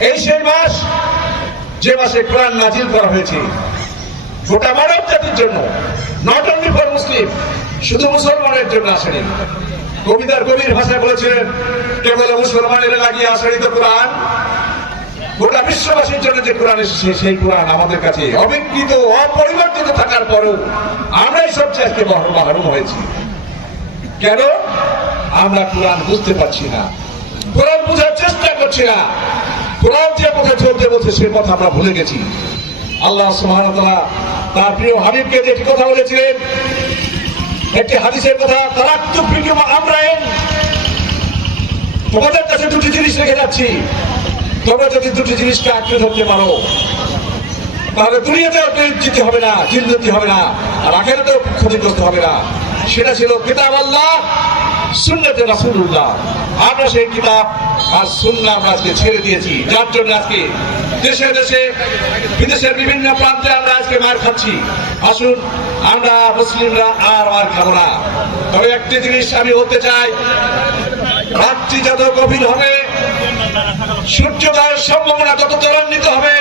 এই মাস, যে মাসে কোরআন নাজিল করা হয়েছে। গোটা মুসলমানের লাগিয়ে আসেনি। তো কোরআন? গোটা বিশ্ববাসীর জন্য যে কোরআন এসেছে, সেই কোরআন আমাদের কাছে অবিকৃত, অপরিবর্তিত থাকার পরও আমরাই সবচেয়ে আজকে হয়েছি। কেন? আমরা কোরআন বুঝতে পারছি না। কোরআন বোঝার চেষ্টা করছি না। কোরআন যে পথে চলতে বলছে, সে পথ আমরা ভুলে গেছি। আল্লাহ সুবহানাহু তার প্রিয় হাবিবকে যে কথা বলেছিলেন, একটি হাদিসের কথা, তারাক্তু ফিকুম আমরাইন। তোমাদের কাছে দুটি জিনিস রেখে যাচ্ছি। তোমরা যদি দুটি জিনিসকে আঁকড়ে ধরতে পারো, তাহলে দুনিয়াতেও জিতে হবে না জিন্দতি হবে না, আর আখেরাতেও ক্ষতিগ্রস্ত হবে না। সেটা ছিল কিতাব আল্লাহ। সুন্নতে রাসূলুল্লাহ। আমরা সেই কিতাব আর আমরা আজকে ছেড়ে দিয়েছি। যার জন্য আজকে দেশে দেশে, বিদেশের বিভিন্ন প্রান্তে আমরা আজকে মার খাচ্ছি। আসুন, আমরা মুসলিমরা আর মার খাব না। তবে একটি জিনিস আমি বলতে চাই, রাত্রি যত গভীর হবে, সূর্যোদয়ের সম্ভাবনা তত ত্বরান্বিত হবে।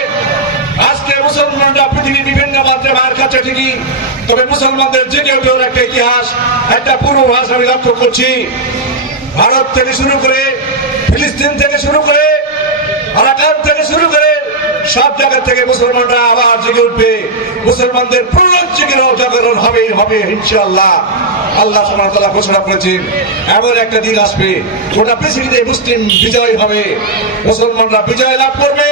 ঠিকই তবে মুসলমানদের জেগে উঠে ওর একটা ইতিহাস, একটা পূর্বাভাস আমি লক্ষ্য করছি। ভারত থেকে শুরু করে ফিলিস্তিন থেকে শুরু করে আরাকান থেকে শুরু করে সব জায়গা থেকে মুসলমানরা আবার জেগে উঠবে। মুসলমানদের পুনরুজ্জীবন জাগরণ হবে হবে, ইনশাআল্লাহ। আল্লাহ সুবহানাহু ঘোষণা করেছেন, এমন একটা দিন আসবে, গোটা পৃথিবীতে মুসলিম বিজয় হবে। মুসলমানরা বিজয় লাভ করবে।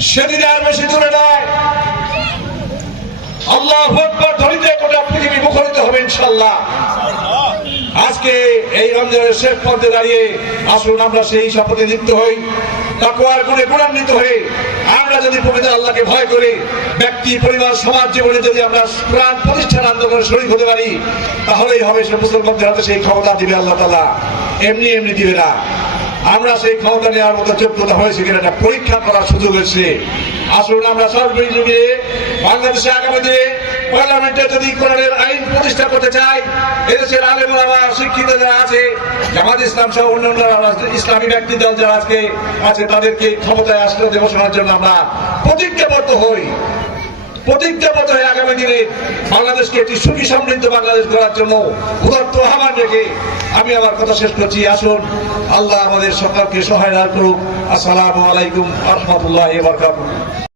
সেদিন আর বেশি দূরে নয়। আল্লাহ ধরিতে হবে ইনশাআল্লাহ। আজকে এই দাঁড়িয়ে আমরা সেই হয়ে আমরা যদি আল্লাহকে ভয় করে, ব্যক্তি, পরিবার, সমাজ জীবনে যদি আমরা প্রাণ প্রতিষ্ঠান আন্দোলনে শরীর হতে পারি, তাহলেই হবে সে মুসলমানদের হাতে সেই ক্ষমতা দিবে আল্লাহ তালা এমনি এমনি দিবে না। আমরা সেই ক্ষমতা নেওয়ার মতো যোগ্যতা হয়েছে কিনা এটা পরীক্ষা করার সুযোগ হয়েছে। আসুন আমরা সরকারি যুগে বাংলাদেশে আগামী দিনে পার্লামেন্টে যদি কোরআনের আইন প্রতিষ্ঠা করতে চাই, এদেশের আলেম শিক্ষিত যারা আছে, জামাত ইসলাম সহ অন্যান্য ইসলামী ব্যক্তি দল যারা আজকে আছে, তাদেরকে ক্ষমতায় আসলে দেবসনার জন্য আমরা প্রতিজ্ঞাবদ্ধ হই। প্রতিজ্ঞাবদ্ধ হয়ে আগামী দিনে বাংলাদেশকে একটি সুখী সমৃদ্ধ বাংলাদেশ করার জন্য উদাত্ত আহ্বান রেখে আমি আমার কথা শেষ করছি। আসুন, আল্লাহ আমাদের সকলকে সহায় করুক। আসসালামু আলাইকুম রহমতুল্লাহ বরকাতুহ।